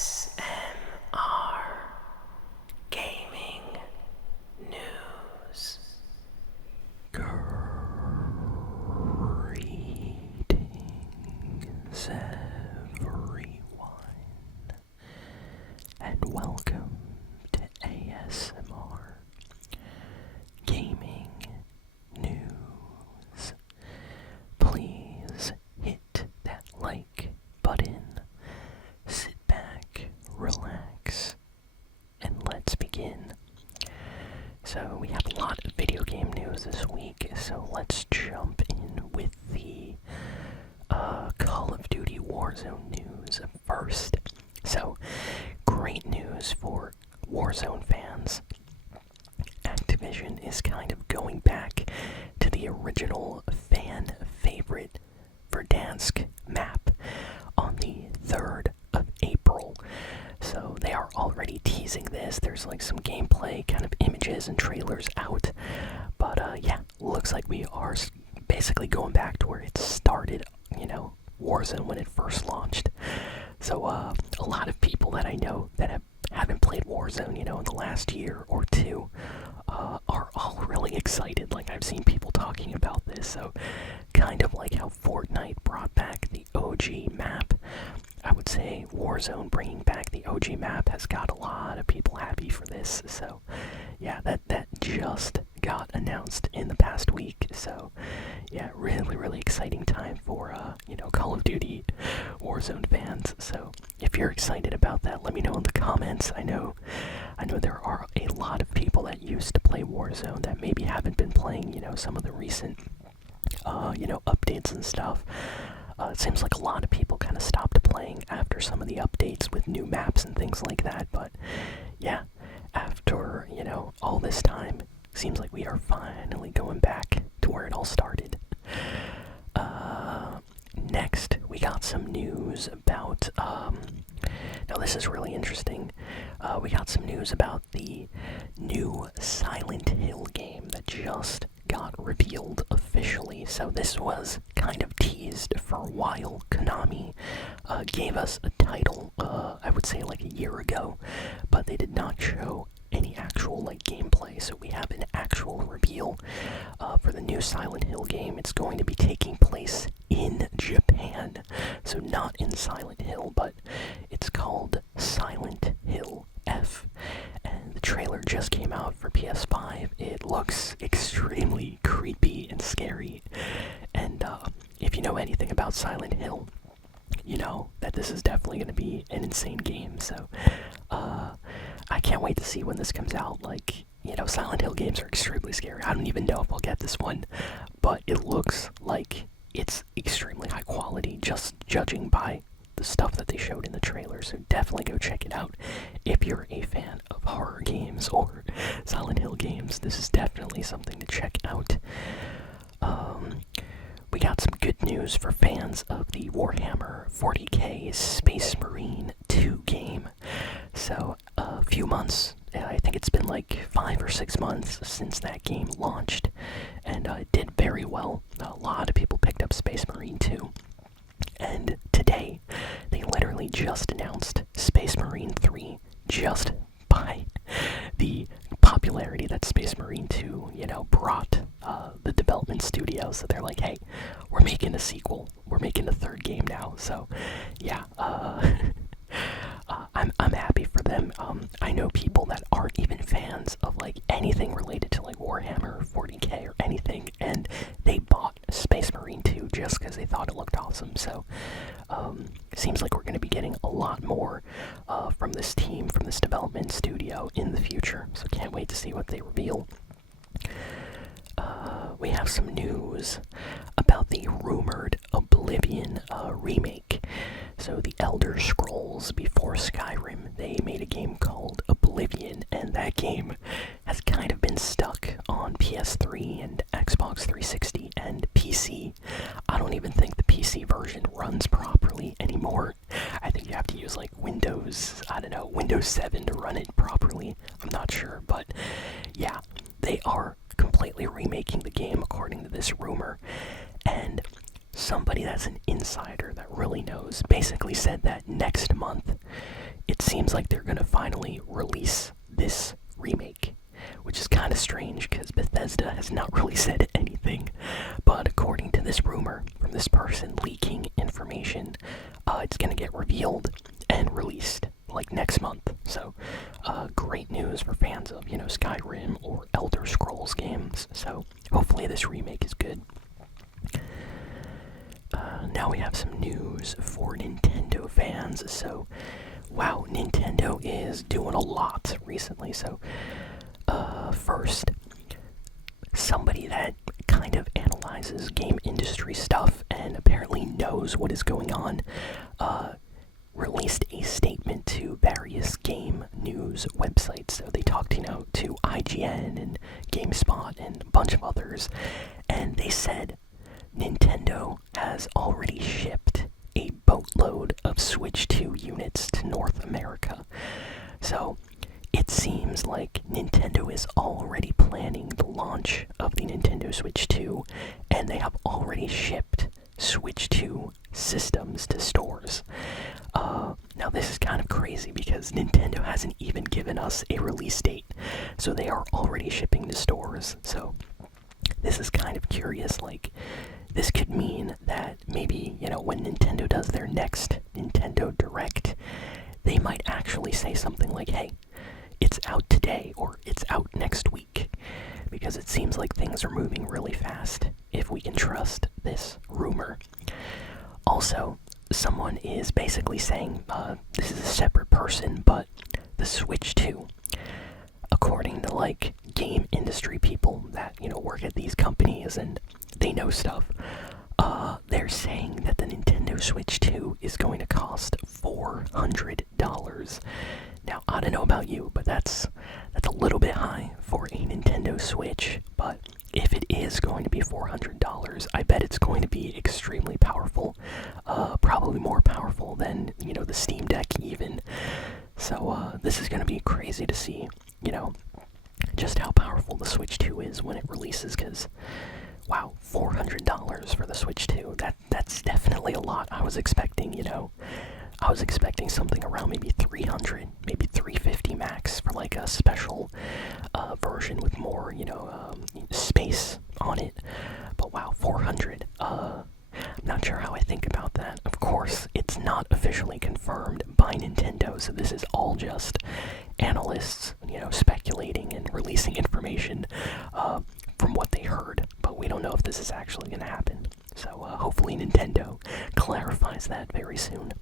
ASMR Gaming News. Greetings, everyone, and welcome to ASMR Gaming News. Please hit that like button, sit back, relax, and let's begin. So we have a lot of video game news this week, so let's jump in with the Call of Duty Warzone news first. So, great news for Warzone fans. Activision is kind of going back to the original fan favorite Verdansk map on the 3rd of April. So they are already teasing this. There's like some gameplay kind of images and trailers out. But yeah, looks like we are basically going back to where it started, Warzone when it first launched. So a lot of people that I know that haven't played Warzone, in the last year or two, are all really excited. Like, I've seen people talking about this, so kind of like how Fortnite brought back the OG map. I would say Warzone bringing back the OG map has got a lot of people happy for this. So yeah, that just got announced in the past week. So yeah, really exciting time for Call of Duty Warzone fans. So if you're excited about that, let me know in the comments. I know there are a lot of people that used to play Warzone that maybe haven't been playing, some of the recent updates and stuff. It seems like a lot of people kind of stopped playing after some of the updates with new maps and things like that. But yeah, after, all this time, seems like we are finally going back to where it all started. Next, we got some news about, now this is really interesting. We got some news about the new Silent Hill game that just got revealed officially. So this was kind of teased for a while. Konami gave us a title, I would say like a year ago, but they did not show any actual gameplay. So we have an actual reveal for the new Silent Hill game. It's going to be taking place in Japan, so not in Silent Hill, but it's called Silent Hill F, and the trailer just came out for PS5. It looks extremely creepy and scary, and if you know anything about Silent Hill, you know that this is definitely going to be an insane game. So I can't wait to see when this comes out. Silent Hill games are extremely scary. I don't even know if I'll get this one, but it looks like it's extremely high quality, just judging by the stuff that they showed in the trailer. So definitely go check it out if you're a fan of horror games or Silent Hill games. This is definitely something to check out. We got some good news for fans of the Warhammer 40k Space Marine 2 game. So a few months, I think it's been like 5 or 6 months since that game launched, and it did very well. A lot of people picked up Space Marine 2. And today, they literally just announced Space Marine 3 just by the popularity that Space Marine 2, brought the development studio. So they're like, hey, we're making a sequel. We're making a third game now. So, yeah, I'm happy for them. I know people that aren't even fans of anything related to Warhammer 40k or anything, and they bought Space Marine 2 just because they thought it looked awesome. So seems like we're going to be getting a lot more from this team, from this development studio in the future. So can't wait to see what they reveal. We have some news about the rumored Oblivion remake. So the Elder Scrolls before Skyrim, they made a game called Oblivion, and that game has kind of been stuck on PS3 and Xbox 360 and PC. I don't even think the PC version runs properly anymore. I think you have to use Windows 7 to run it properly. I'm not sure, but yeah, they are completely remaking the game according to this rumor, and somebody that's an insider that really knows basically said that next month it seems like they're gonna finally release this remake, which is kind of strange because Bethesda has not really said anything. But according to this rumor from this person leaking information, it's gonna get revealed and released like next month. So great news for fans of, Skyrim or Elder Scrolls games. So hopefully this remake is good. Now we have some news for Nintendo fans. So wow, Nintendo is doing a lot recently. So first, somebody that kind of analyzes game industry stuff and apparently knows what is going on released a statement to various game news websites. So they talked, to IGN and GameSpot and a bunch of others, and they said Nintendo has already shipped a boatload of Switch 2 units to North America. So it seems like Nintendo is already planning the launch of the Nintendo Switch 2, and they have already shipped Switch 2 systems to stores. Now this is kind of crazy because Nintendo hasn't even given us a release date, so they are already shipping to stores. So this is kind of curious. Like, this could mean that maybe, when Nintendo does their next Nintendo Direct, they might actually say something like, hey, it's out today or it's out next week, because it seems like things are moving really fast, if we can trust this rumor. Also, someone is basically saying, this is a separate person, but the Switch 2, according to like game industry people that, work at these companies and they know stuff, they're saying that the Nintendo Switch 2 is going to cost $400. Now, I don't know about you, but that's a little bit high for a Nintendo Switch. But if it is going to be $400, I bet it's going to be extremely powerful. Probably more powerful than, the Steam Deck even. So this is going to be crazy to see, just how powerful the Switch 2 is when it releases, because wow, $400 for the Switch 2, that's definitely a lot. I was expecting, something around maybe $300, maybe $350 max for like a special version with more, space on it. But wow, $400. I'm not sure how I think about that. Of course, it's not officially confirmed by Nintendo, so this is all just analysts, speculating and releasing information from what they heard. But we don't know if this is actually going to happen. So hopefully Nintendo clarifies that very soon.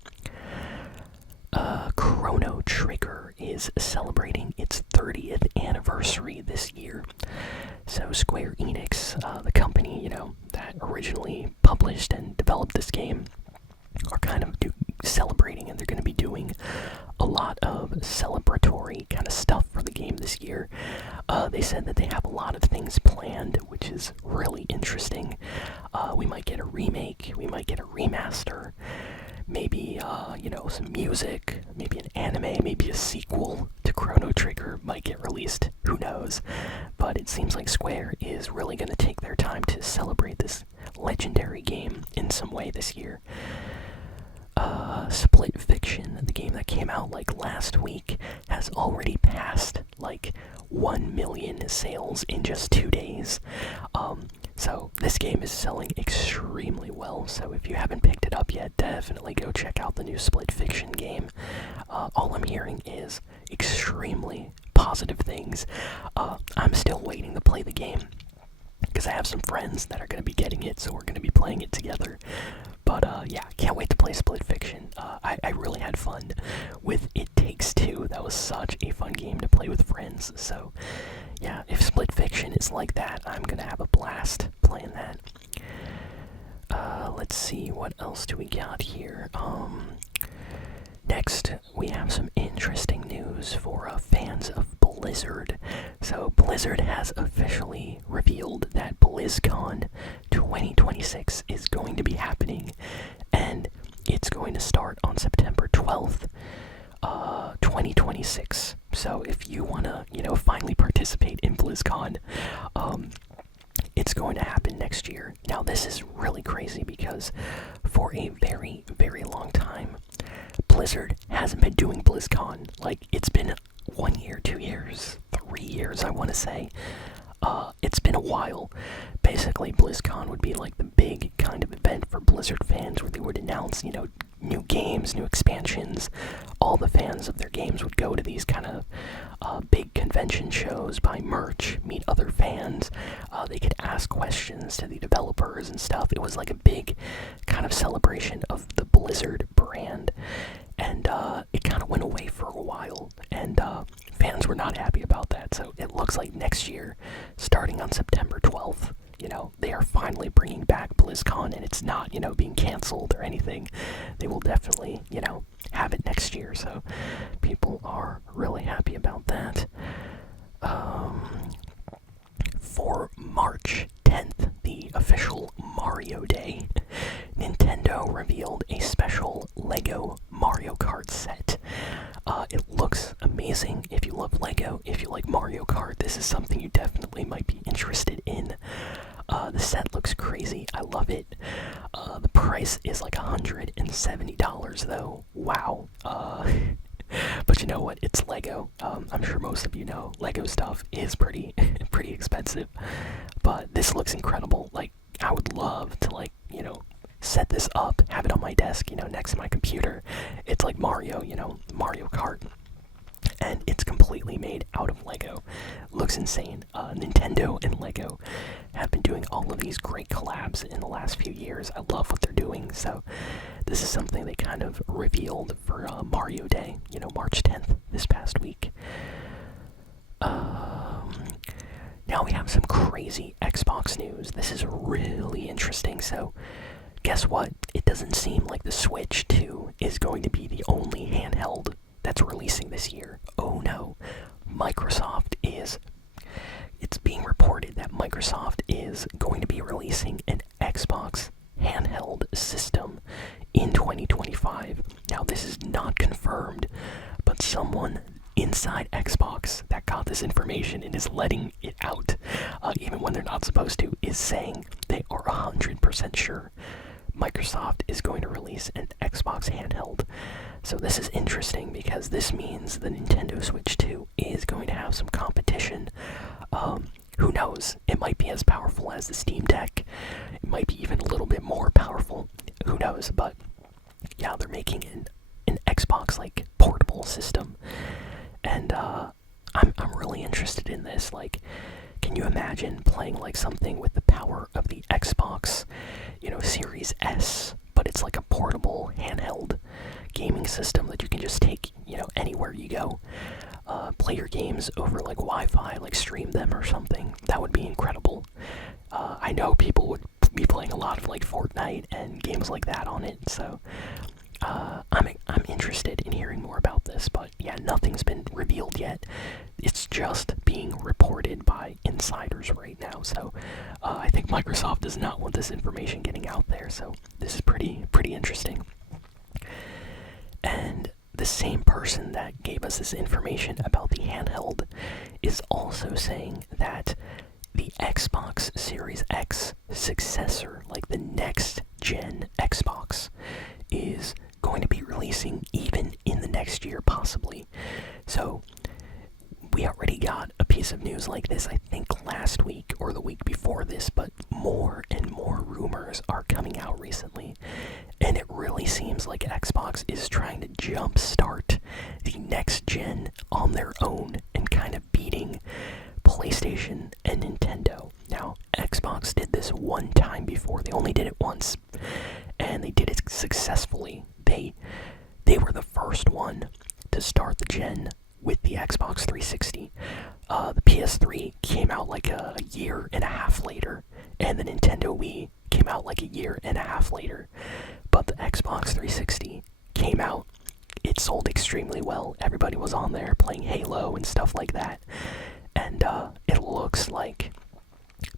Chrono Trigger is celebrating its 30th anniversary this year. So Square Enix, the company, that originally published and developed this game, are kind of celebrating, and they're going to be doing a lot of celebratory kind of stuff for the game this year. They said that they have a lot of things planned, which is really interesting. We might get a remake, we might get a remaster, maybe, some music, maybe an anime, maybe a sequel to Chrono Trigger might get released, who knows. But it seems like Square is really going to take their time to celebrate this legendary game in some way this year. Split Fiction, the game that came out like last week, has already passed like 1 million sales in just 2 days. So this game is selling extremely well, so if you haven't picked it up yet, definitely go check out the new Split Fiction game. All I'm hearing is extremely positive things. I'm still waiting to play the game, because I have some friends that are going to be getting it, so we're going to be playing it together. But yeah, can't wait to play Split Fiction. I really had fun with It Takes Two. That was such a fun game to play with friends. So yeah, if Split Fiction is like that, I'm gonna have a blast playing that. Let's see, what else do we got here? Next, we have some interesting news for fans of Blizzard. So Blizzard has officially revealed that BlizzCon 2026 is going to be happening, and it's going to start on September 12th, 2026. So if you want to, finally participate in BlizzCon, it's going to happen next year. Now, this is really crazy because for a very, very long time, Blizzard hasn't been doing BlizzCon. Like, it's been 1 year, 2 years, 3 years, I want to say. It's been a while. Basically, BlizzCon would be like the big kind of event for Blizzard fans where they would announce, new games, new expansions. All the fans of their games would go to these kind of big convention shows, buy merch, meet other fans. They could ask questions to the developers and stuff. It was like a big kind of celebration of the Blizzard brand. And it kind of went away for a while. And fans were not happy about that. So it looks like next year, starting on September 12th, they are finally bringing back BlizzCon, and it's not, being canceled or anything. They will definitely, have it next year, so people are really happy about that. For March 10th, the official Mario Day, Nintendo revealed a special LEGO Mario Kart set. It looks amazing. If you love LEGO, if you like Mario Kart, this is something you definitely might be interested in. The set looks crazy. I love it. The price is like $170 though. Wow. But you know what? It's LEGO. I'm sure most of you know LEGO stuff is pretty expensive. But this looks incredible. Like, I would love to set this up, have it on my desk, next to my computer. It's like Mario, Mario Kart. And it's completely made out of LEGO. Looks insane. Nintendo and LEGO have been doing all of these great collabs in the last few years. I love what they're doing. So this is something they kind of revealed for Mario Day, March 10th, this past week. Now we have some crazy Xbox news. This is really interesting. So guess what? It doesn't seem like the Switch 2 is going to be the only handheld that's releasing this year. Oh no. It's being reported that Microsoft is going to be releasing an Xbox handheld system in 2025. Now, this is not confirmed, but someone inside Xbox that got this information and is letting it out, even when they're not supposed to, is saying they are 100% sure Microsoft is going to release an Xbox handheld. So this is interesting because this means the Nintendo Switch 2 is going to have some competition. Who knows? It might be as powerful as the Steam Deck. It might be even a little bit more powerful. Who knows? But yeah, they're making an Xbox like portable system, and I'm really interested in this. Like, can you imagine playing like something with the power of the Xbox, Series S, but it's like a portable handheld gaming system that you can just take, anywhere you go. Play your games over like Wi-Fi, like stream them or something. That would be incredible. I know people would be playing a lot of like Fortnite and games like that on it, so I'm interested in hearing more about this. But yeah, nothing's been revealed yet. It's just being reported by insiders right now, so I think Microsoft does not want this information getting out there, so this is pretty interesting. And the same person that gave us this information about the handheld is also saying that the Xbox Series X successor, like the next gen Xbox, is going to be releasing even in the next year, possibly. So we already got a piece of news like this, I think last week or the week before this, but more and more rumors are coming out recently. And it really seems like Xbox is trying to jumpstart the next gen on their own and kind of beating PlayStation and Nintendo. Now, Xbox did this one time before. They only did it once, and they did it successfully. They were the first one to start the gen with the Xbox 360. The PS3 came out like a year and a half later, and the Nintendo Wii came out like a year and a half later. But the Xbox 360 came out, it sold extremely well. Everybody was on there playing Halo and stuff like that. And it looks like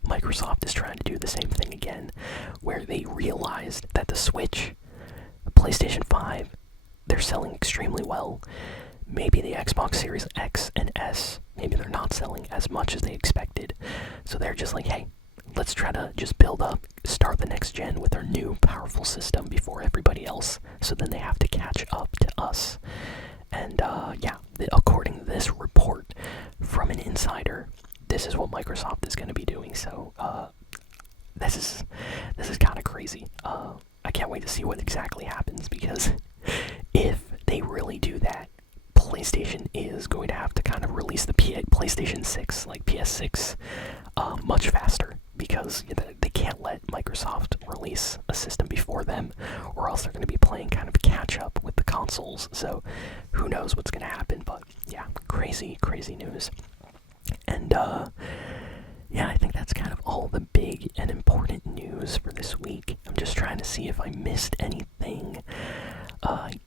Microsoft is trying to do the same thing again, where they realized that the Switch, the PlayStation 5, they're selling extremely well. Maybe the Xbox Series X and S, maybe they're not selling as much as they expected. So they're just like, hey, let's try to just build up, start the next gen with our new powerful system before everybody else, so then they have to catch up to us. And yeah, according to this report from an insider, this is what Microsoft is going to be doing. So this is kind of crazy. I can't wait to see what exactly happens, because if they really do that, PlayStation is going to have to kind of release the PlayStation 6, like PS6, much faster, because they can't let Microsoft release a system before them, or else they're going to be playing kind of catch up with the consoles. So who knows what's going to happen, but yeah, crazy news. And yeah, I think that's kind of all the big and important news for this week. I'm just trying to see if I missed anything. I